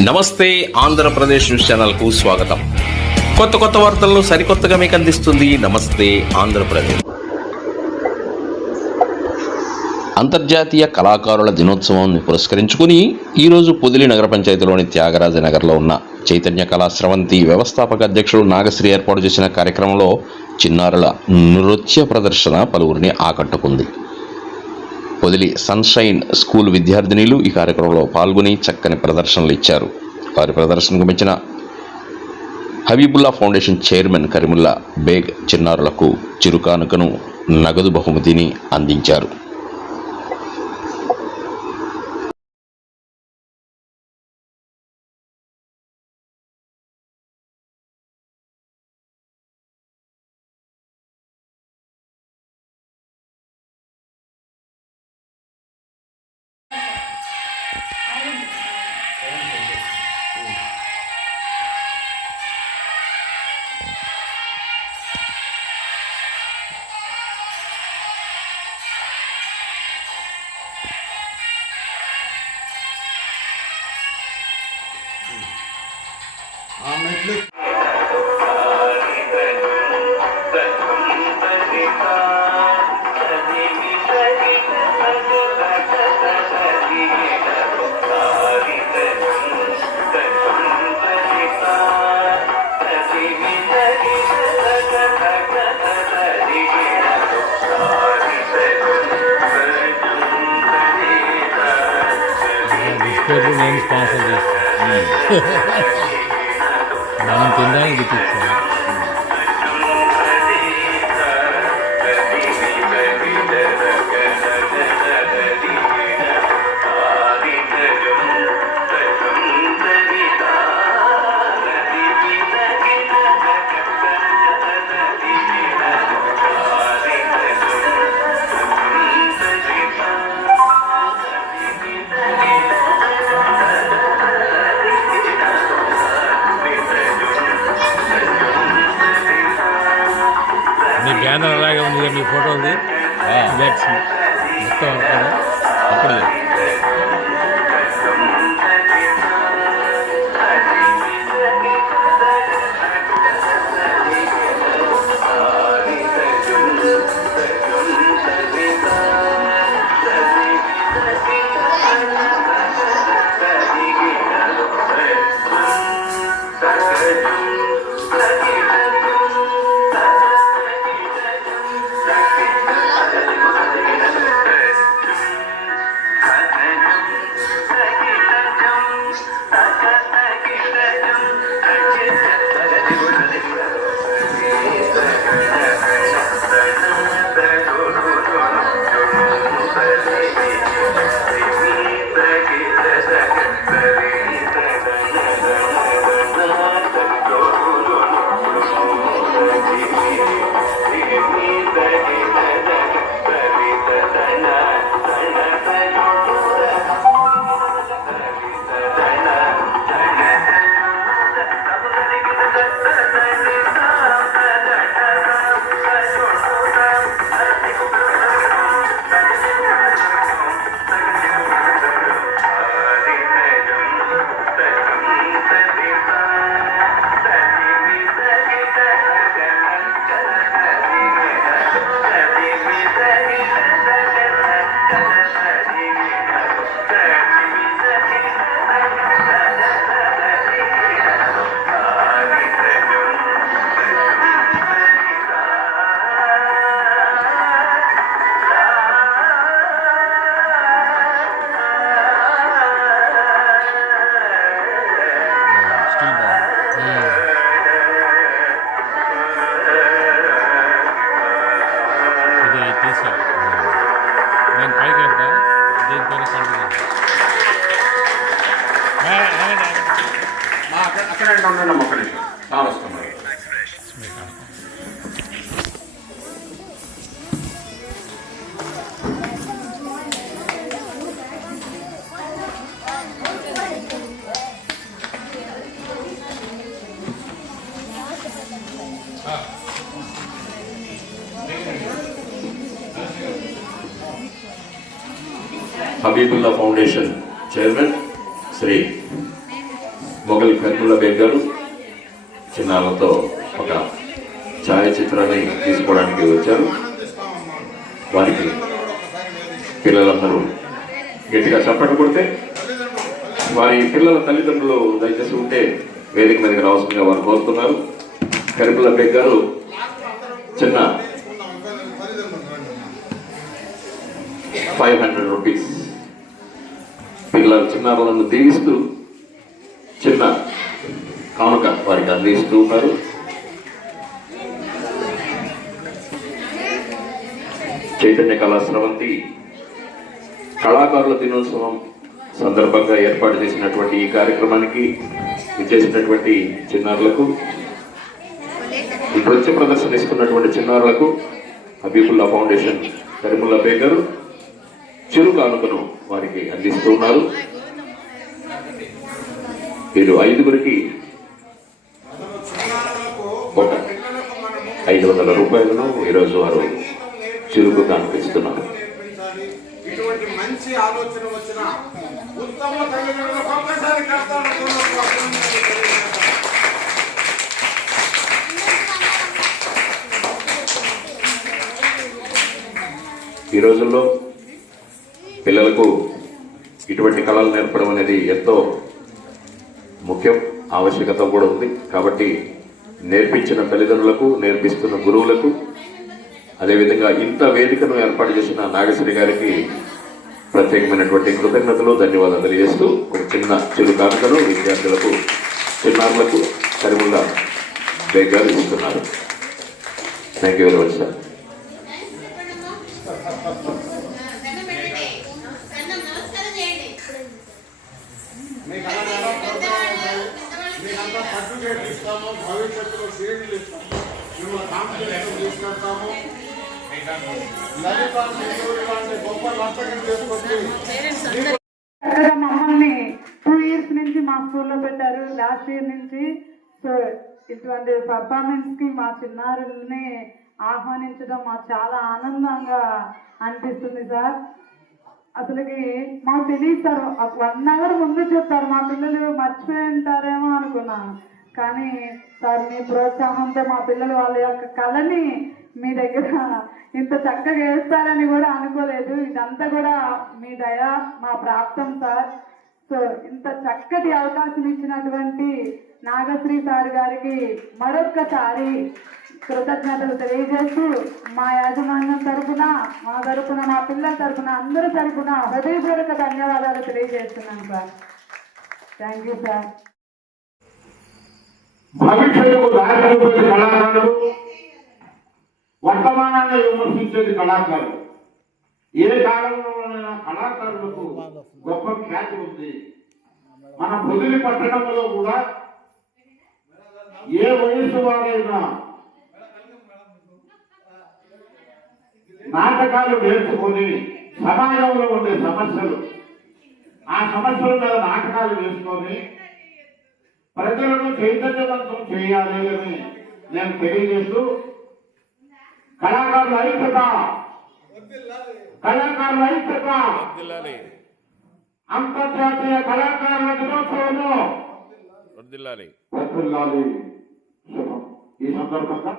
నమస్తే ఆంధ్రప్రదేశ్ న్యూస్ ఛానల్కు స్వాగతం. కొత్త కొత్త వార్తలను సరికొత్తగా మీకు అందిస్తుంది నమస్తే ఆంధ్రప్రదేశ్. అంతర్జాతీయ కళాకారుల దినోత్సవాన్ని పురస్కరించుకుని ఈరోజు పొదిలి నగర పంచాయతీలోని త్యాగరాజ నగర్లో ఉన్న చైతన్య కళా స్రవంతి వ్యవస్థాపక అధ్యక్షుడు నాగశ్రీ ఏర్పాటు చేసిన కార్యక్రమంలో చిన్నారుల నృత్య ప్రదర్శన పలువురిని ఆకట్టుకుంది. పొదిలి సన్షైన్ స్కూల్ విద్యార్థినిలు ఈ కార్యక్రమంలో పాల్గొని చక్కని ప్రదర్శనలు ఇచ్చారు. వారి ప్రదర్శనకు మెచ్చిన హబీబుల్లా ఫౌండేషన్ చైర్మన్ కరీముల్లా బేగ్ చిన్నారులకు చిరుకానుకను నగదు బహుమతిని అందించారు. బిస్కెట్లు నేను స్పాన్సర్ చేస్తాను. మనం తినడానికి తెప్పించాను ఉంది బ్యాట్స్ మొత్తం అక్కడ అక్కడ అక్కడ ఉండండి ఒక్క నిమిషం. Sir Habibullah foundation chairman Shri Mughal Karmullah Baig గారు చిన్నారులతో ఒక ఛాయాచిత్రాన్ని తీసుకోవడానికి వచ్చారు. వారికి పిల్లలందరూ గట్టిగా చప్పట్లు కొడితే వారి పిల్లల తల్లిదండ్రులు దయచేసి ఉంటే వేదిక మీదకి రావాల్సిందిగా వారు కోరుతున్నారు. కరిపుల బేగ్ గారు చిన్న ఫైవ్ హండ్రెడ్ రూపీస్ పిల్లల చిన్నారులను దీవిస్తూ చిన్న కానుక వారికి అందిస్తూ ఉన్నారు చైతన్య కళా స్రవంతి కళాకారుల దినోత్సవం సందర్భంగా ఏర్పాటు చేసినటువంటి ఈ కార్యక్రమానికి విచ్చేసినటువంటి చిన్నారులకు ఈ నృత్య ప్రదర్శన ఇస్తున్నటువంటి చిన్నారులకు హబీబుల్లా ఫౌండేషన్ కరీముల్లా బే గారు చిరు కానుకను వారికి అందిస్తూ ఉన్నారు వీరు ఐదుగురికి ఒక ఐదు వందల రూపాయలను ఈరోజు వారు చిరుకు కానుక ఇస్తున్నారు నేర్పించాలి. ఇటువంటి మంచి ఆలోచన వచ్చిన ఉత్తమ తల్లిదండ్రులకు ఒక్కసారి కష్టాలు ఈ రోజుల్లో పిల్లలకు ఇటువంటి కళలు నేర్పడం అనేది ఎంతో ముఖ్యం ఆవశ్యకత కూడా ఉంది. కాబట్టి నేర్పించిన తల్లిదండ్రులకు నేర్పిస్తున్న గురువులకు అదేవిధంగా ఇంత వేదికను ఏర్పాటు చేసిన నాగశ్రీ గారికి ప్రత్యేకమైనటువంటి కృతజ్ఞతలు ధన్యవాదాలు తెలియజేస్తూ ఒక చిన్న చిరు కానుకను విద్యార్థులకు చిన్నారులకు సరిగుండా బేగాలు ఇస్తున్నారు. Thank you very much sir ఇస్తాము భవిష్యత్తులో సీట్లు ఇస్తాము మిమ్మల్ని కాంపిటీషన్ తీసుకెళ్తాము? మమ్మల్ని టూ ఇయర్స్ నుంచి మా స్కూల్లో పెట్టారు. లాస్ట్ ఇయర్ నుంచి సో ఇటువంటి పర్ఫార్మెన్స్కి మా చిన్నారుల్ని ఆహ్వానించడం మాకు చాలా ఆనందంగా అనిపిస్తుంది సార్. అసలుకి మాకు తెలియదు సార్. వన్ అవర్ ముందు చెప్పారు మా పిల్లలు మర్చిపోయి ఉంటారేమో అనుకున్నాను. కానీ సార్ మీ ప్రోత్సాహంతో మా పిల్లలు వాళ్ళ యొక్క కళని మీ దగ్గర ఇంత చక్కగా వేస్తారని కూడా అనుకోలేదు. ఇదంతా కూడా మీ దయ మా ప్రాప్తం సార్. సో ఇంత చక్కటి అవకాశం ఇచ్చినటువంటి నాగశ్రీ సార్ గారికి మరొక్కసారి కృతజ్ఞతలు తెలియజేస్తూ మా యాజమాన్యం తరఫున మా తరఫున మా పిల్లల తరఫున అందరి తరఫున హృదయపూర్వక ధన్యవాదాలు తెలియజేస్తున్నాను సార్. థ్యాంక్ యూ సార్ భవిష్యత్తు దారిపోయే కళాకారుడు వర్తమానాన్ని విమర్శించేది కళాకారుడు. ఏ కాలంలోనైనా కళాకారులకు గొప్ప ఖ్యాతి ఉంది. మన బొదిలి పట్టణంలో కూడా ఏ వయసు వారైనా నాటకాలు నేర్చుకొని సమాజంలో ఉండే సమస్యలు ఆ సమస్యల మీద నాటకాలు వేసుకొని ప్రజలను చైతన్యవంతం చేయాలి అని నేను తెలియజేస్తూ కళాకారుల ఐక్యత కళాకారుల ఐక్యత అంతర్జాతీయ కళాకారుల వర్దిల్లాలి. శుభం. ఈ సందర్భంగా